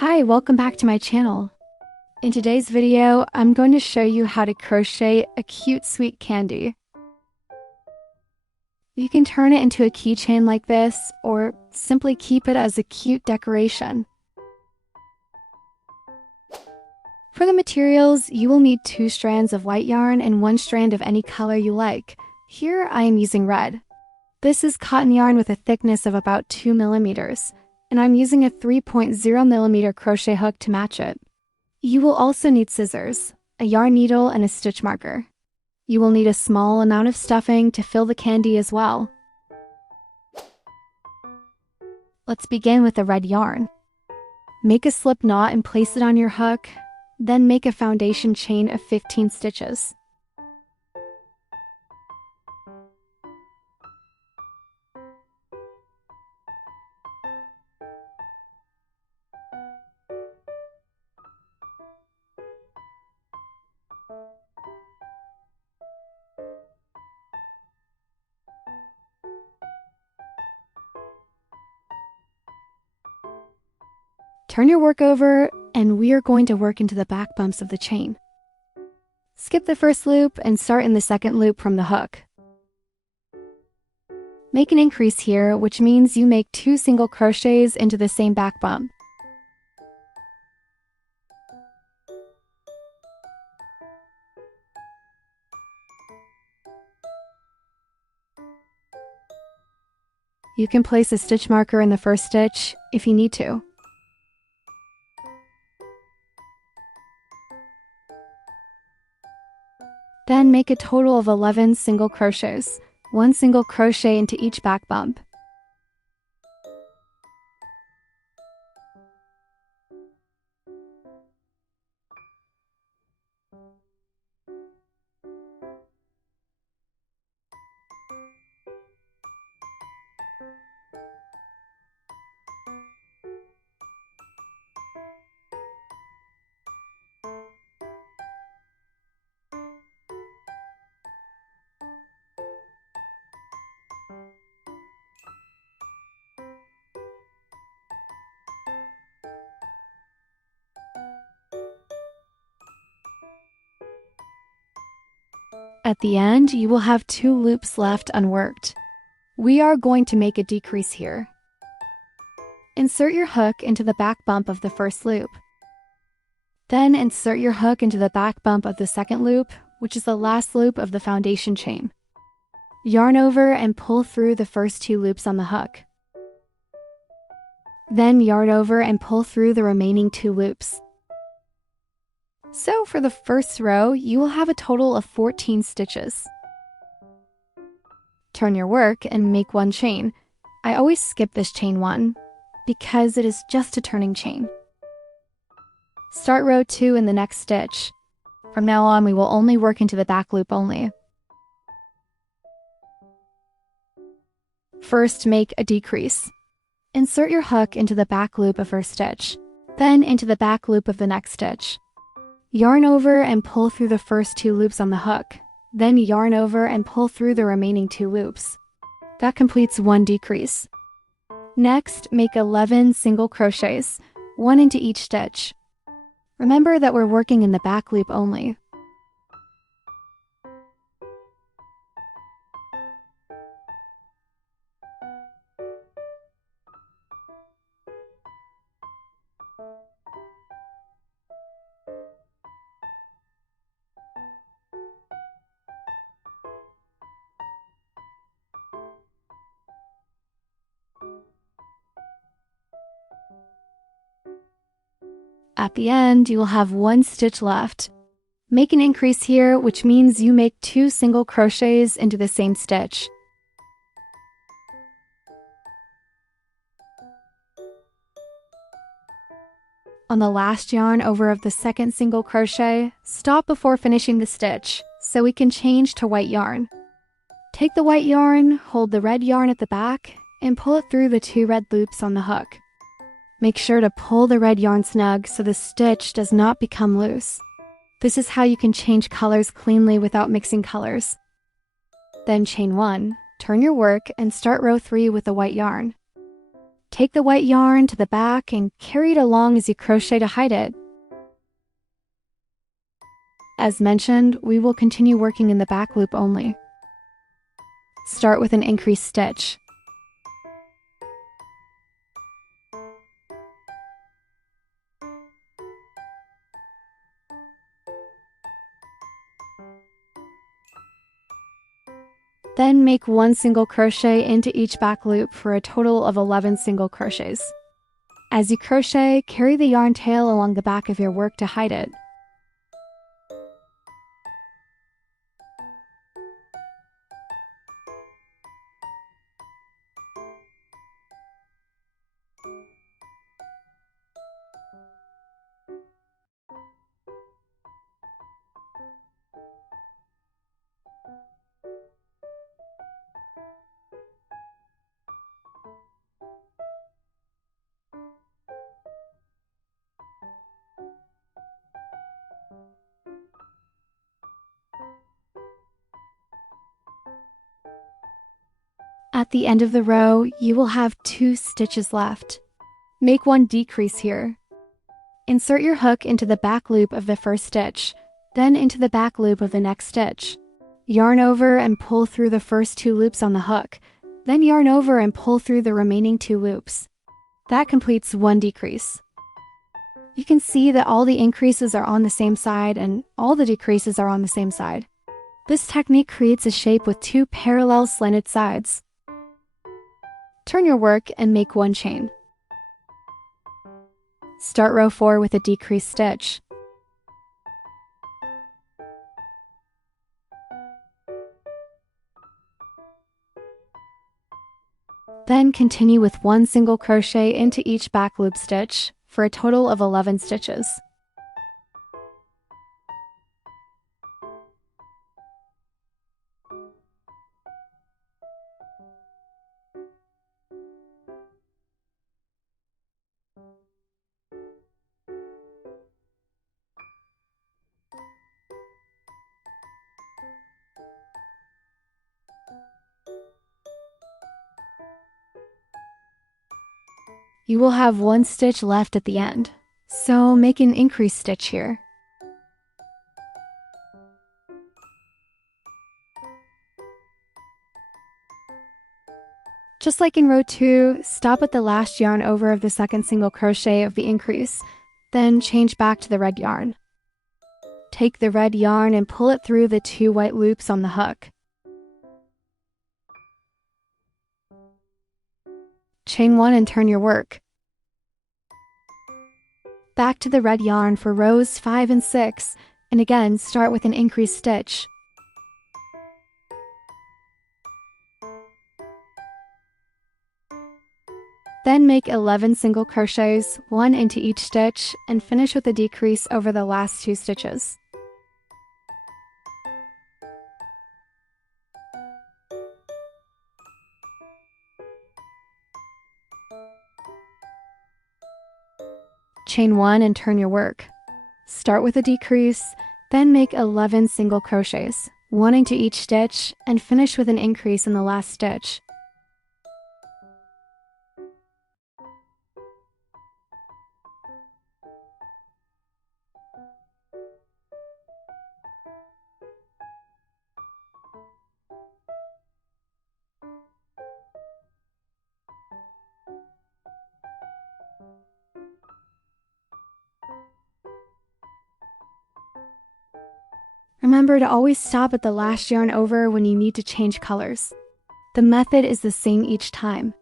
Hi, welcome back to my channel. In today's video, I'm going to show you how to crochet a cute sweet candy. You can turn it into a keychain like this, or simply keep it as a cute decoration. For the materials, you will need 2 strands of white yarn and 1 strand of any color you like. Here I am using red. This is cotton yarn with a thickness of about 2 millimeters, and I'm using a 3.0 millimeter crochet hook to match it. You will also need scissors, a yarn needle, and a stitch marker. You will need a small amount of stuffing to fill the candy as well. Let's begin with the red yarn. Make a slip knot and place it on your hook, then make a foundation chain of 15 stitches. Turn your work over, and we are going to work into the back bumps of the chain. Skip the first loop and start in the second loop from the hook. Make an increase here, which means you make 2 single crochets into the same back bump. You can place a stitch marker in the first stitch if you need to. Then make a total of 11 single crochets, 1 single crochet into each back bump. At the end, you will have 2 loops left unworked. We are going to make a decrease here. Insert your hook into the back bump of the first loop. Then insert your hook into the back bump of the second loop, which is the last loop of the foundation chain. Yarn over and pull through the first 2 loops on the hook. Then yarn over and pull through the remaining 2 loops. So for the first row, you will have a total of 14 stitches. Turn your work and make 1 chain. I always skip this chain 1 because it is just a turning chain. Start row 2 in the next stitch. From now on, we will only work into the back loop only. First, make a decrease. Insert your hook into the back loop of first stitch, then into the back loop of the next stitch. Yarn over and pull through the first 2 loops on the hook, then yarn over and pull through the remaining 2 loops. That completes 1 decrease. Next, make 11 single crochets, 1 into each stitch. Remember that we're working in the back loop only. At the end, you will have 1 stitch left. Make an increase here, which means you make 2 single crochets into the same stitch. On the last yarn over of the second single crochet, stop before finishing the stitch, so we can change to white yarn. Take the white yarn, hold the red yarn at the back, and pull it through the 2 red loops on the hook. Make sure to pull the red yarn snug so the stitch does not become loose. This is how you can change colors cleanly without mixing colors. Then chain 1, turn your work, and start row 3 with the white yarn. Take the white yarn to the back and carry it along as you crochet to hide it. As mentioned, we will continue working in the back loop only. Start with an increased stitch. Then make 1 single crochet into each back loop for a total of 11 single crochets. As you crochet, carry the yarn tail along the back of your work to hide it. At the end of the row, you will have 2 stitches left. Make 1 decrease here. Insert your hook into the back loop of the first stitch, then into the back loop of the next stitch. Yarn over and pull through the first 2 loops on the hook, then yarn over and pull through the remaining 2 loops. That completes 1 decrease. You can see that all the increases are on the same side and all the decreases are on the same side. This technique creates a shape with 2 parallel slanted sides. Turn your work and make 1 chain. Start row 4 with a decreased stitch. Then continue with 1 single crochet into each back loop stitch for a total of 11 stitches. You will have 1 stitch left at the end, so make an increased stitch here. Just like in row 2, stop at the last yarn over of the second single crochet of the increase, then change back to the red yarn. Take the red yarn and pull it through the 2 white loops on the hook. Chain 1 and turn your work. Back to the red yarn for rows 5 and 6, and again start with an increased stitch. Then make 11 single crochets, 1 into each stitch, and finish with a decrease over the last 2 stitches. Chain 1 and turn your work. Start with a decrease, then make 11 single crochets, 1 into each stitch, and finish with an increase in the last stitch. Remember to always stop at the last yarn over when you need to change colors. The method is the same each time.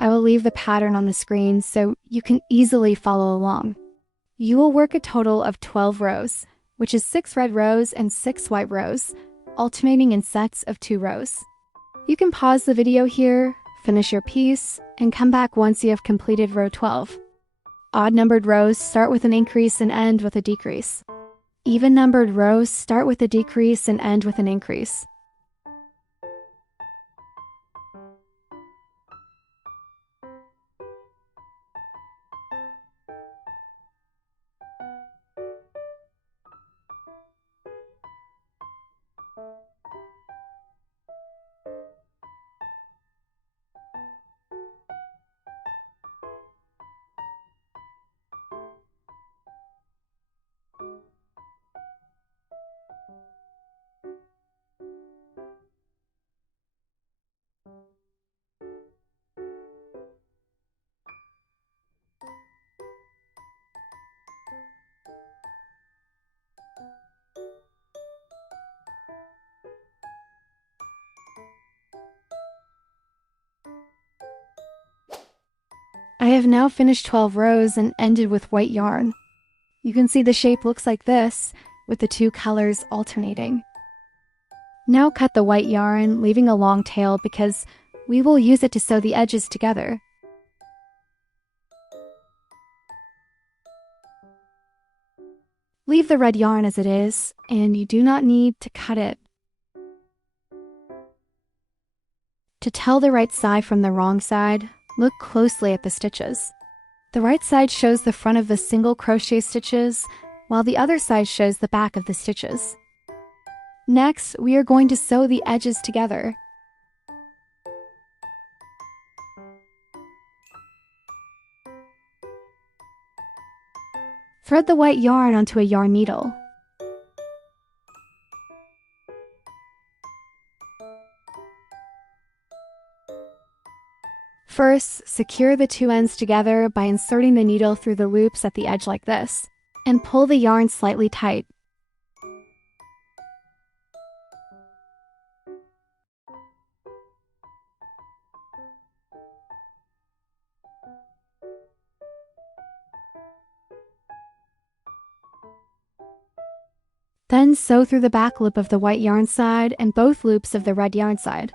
I will leave the pattern on the screen so you can easily follow along. You will work a total of 12 rows, which is 6 red rows and 6 white rows, alternating in sets of 2 rows. You can pause the video here, finish your piece, and come back once you have completed row 12. Odd-numbered rows start with an increase and end with a decrease. Even-numbered rows start with a decrease and end with an increase. I have now finished 12 rows and ended with white yarn. You can see the shape looks like this, with the two colors alternating. Now cut the white yarn, leaving a long tail because we will use it to sew the edges together. Leave the red yarn as it is, and you do not need to cut it. To tell the right side from the wrong side, look closely at the stitches. The right side shows the front of the single crochet stitches, while the other side shows the back of the stitches. Next, we are going to sew the edges together. Thread the white yarn onto a yarn needle. First, secure the two ends together by inserting the needle through the loops at the edge like this, and pull the yarn slightly tight. Then sew through the back loop of the white yarn side and both loops of the red yarn side.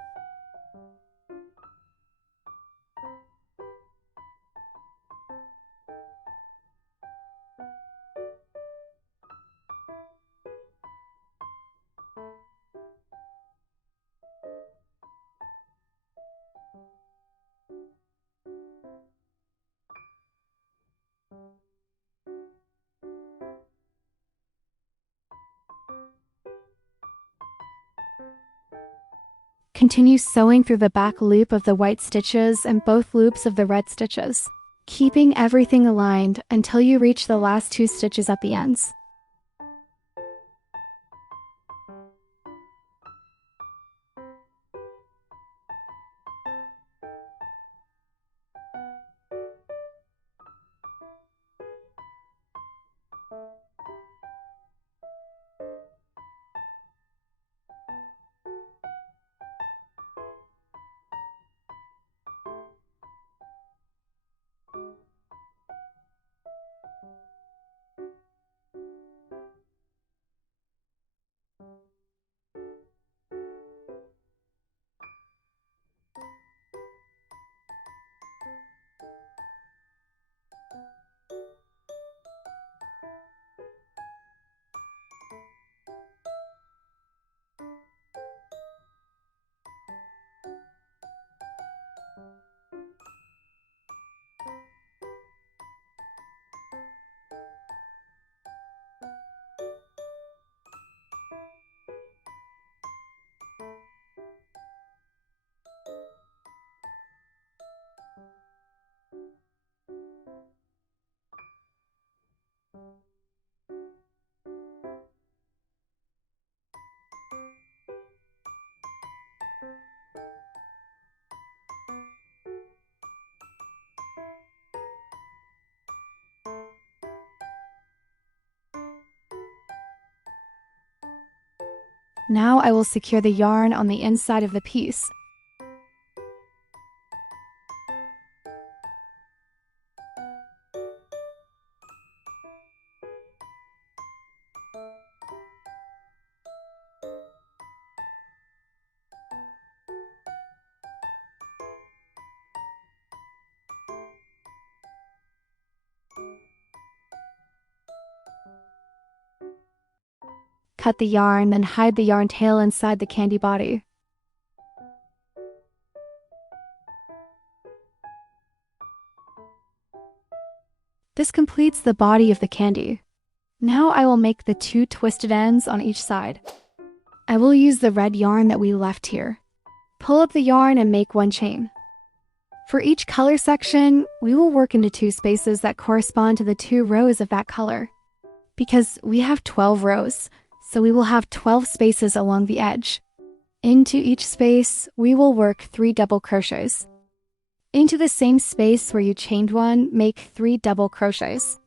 Continue sewing through the back loop of the white stitches and both loops of the red stitches, keeping everything aligned until you reach the last two stitches at the ends. Now I will secure the yarn on the inside of the piece. Cut the yarn, then hide the yarn tail inside the candy body. This completes the body of the candy. Now I will make the two twisted ends on each side. I will use the red yarn that we left here. Pull up the yarn and make one chain. For each color section, we will work into two spaces that correspond to the two rows of that color. Because we have 12 rows, so we will have 12 spaces along the edge. Into each space, we will work 3 double crochets. Into the same space where you chained one, make 3 double crochets.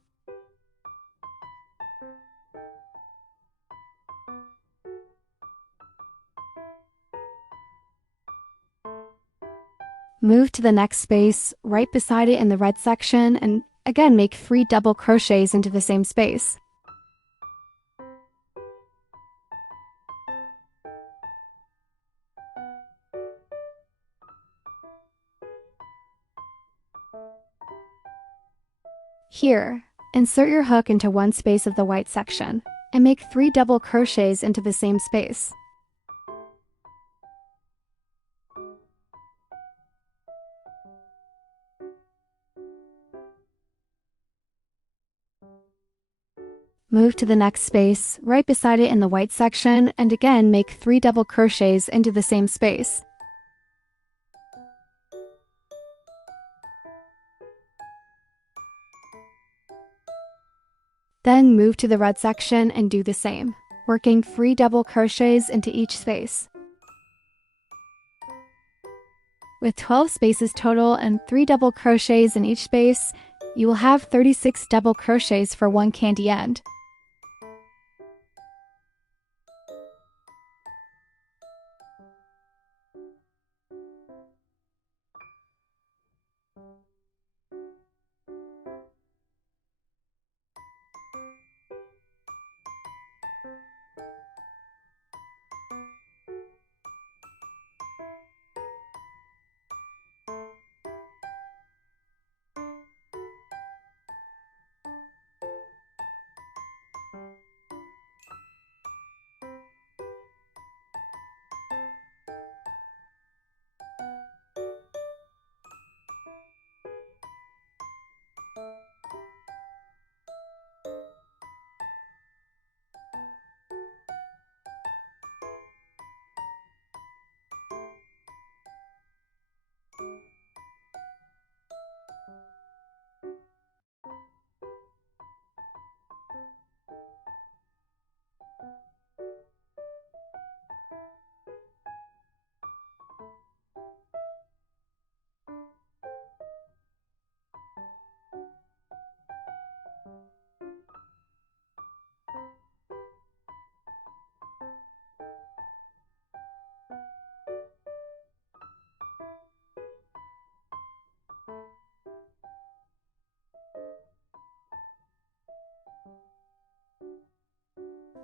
Move to the next space, right beside it in the red section, and again make 3 double crochets into the same space. Here, insert your hook into one space of the white section, and make 3 double crochets into the same space. Move to the next space, right beside it in the white section, and again make 3 double crochets into the same space. Then move to the red section and do the same, working 3 double crochets into each space. With 12 spaces total and 3 double crochets in each space, you will have 36 double crochets for one candy end.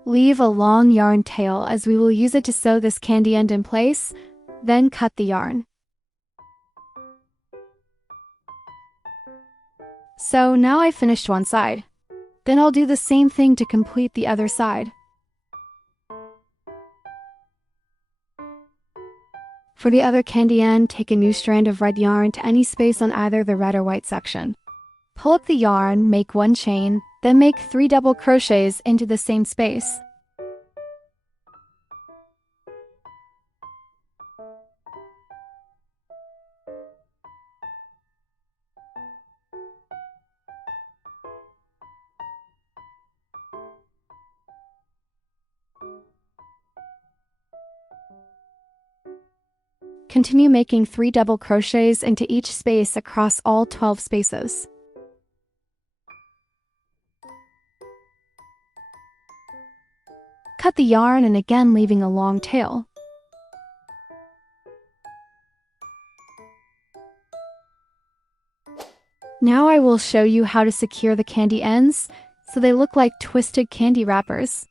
Leave a long yarn tail as we will use it to sew this candy end in place, then cut the yarn. So now I finished one side. Then I'll do the same thing to complete the other side. For the other candy end, take a new strand of red yarn to any space on either the red or white section. Pull up the yarn, make 1 chain, then make 3 double crochets into the same space. Continue making 3 double crochets into each space across all 12 spaces. Cut the yarn and again leaving a long tail. Now I will show you how to secure the candy ends so they look like twisted candy wrappers.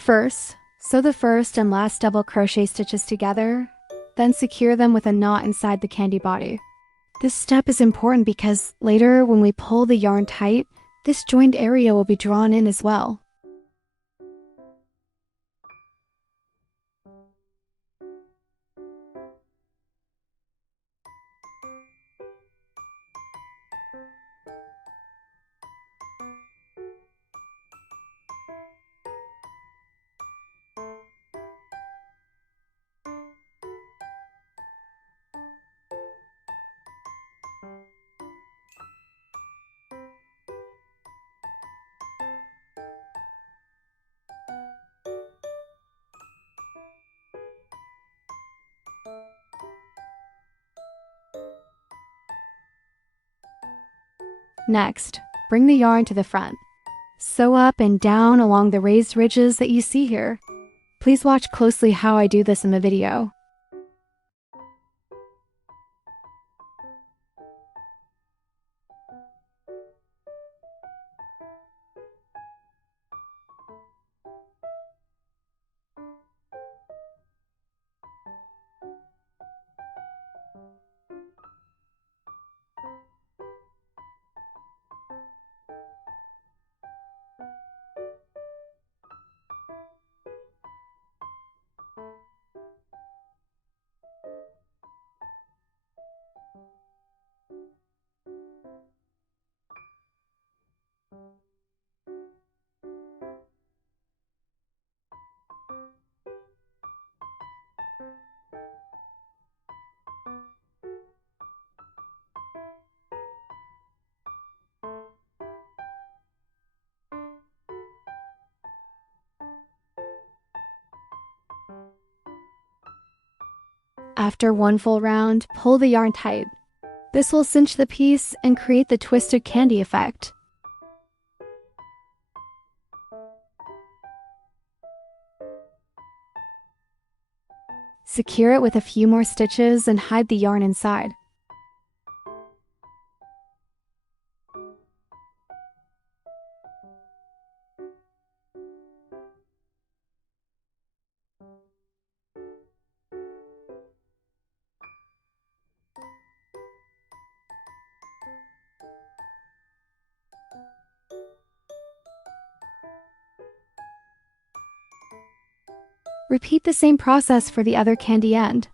First, sew the first and last double crochet stitches together, then secure them with a knot inside the candy body. This step is important because later when we pull the yarn tight, this joined area will be drawn in as well. Next, bring the yarn to the front. Sew up and down along the raised ridges that you see here. Please watch closely how I do this in the video. After one full round, pull the yarn tight. This will cinch the piece and create the twisted candy effect. Secure it with a few more stitches and hide the yarn inside. Repeat the same process for the other candy end.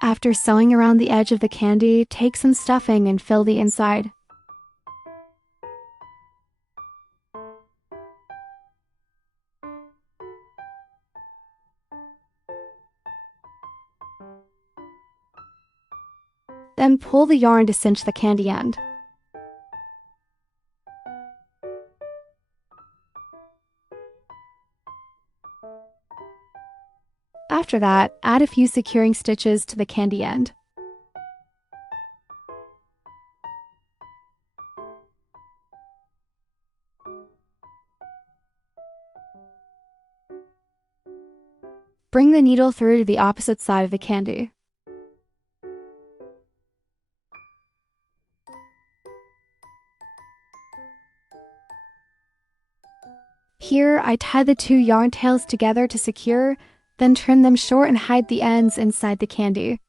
After sewing around the edge of the candy, take some stuffing and fill the inside. Then pull the yarn to cinch the candy end. After that, add a few securing stitches to the candy end. Bring the needle through to the opposite side of the candy. Here, I tie the two yarn tails together to secure, then trim them short and hide the ends inside the candy.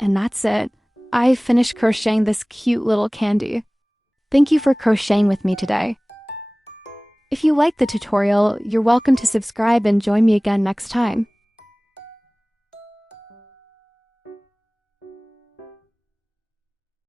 And that's it. I finished crocheting this cute little candy. Thank you for crocheting with me today. If you liked the tutorial, you're welcome to subscribe and join me again next time.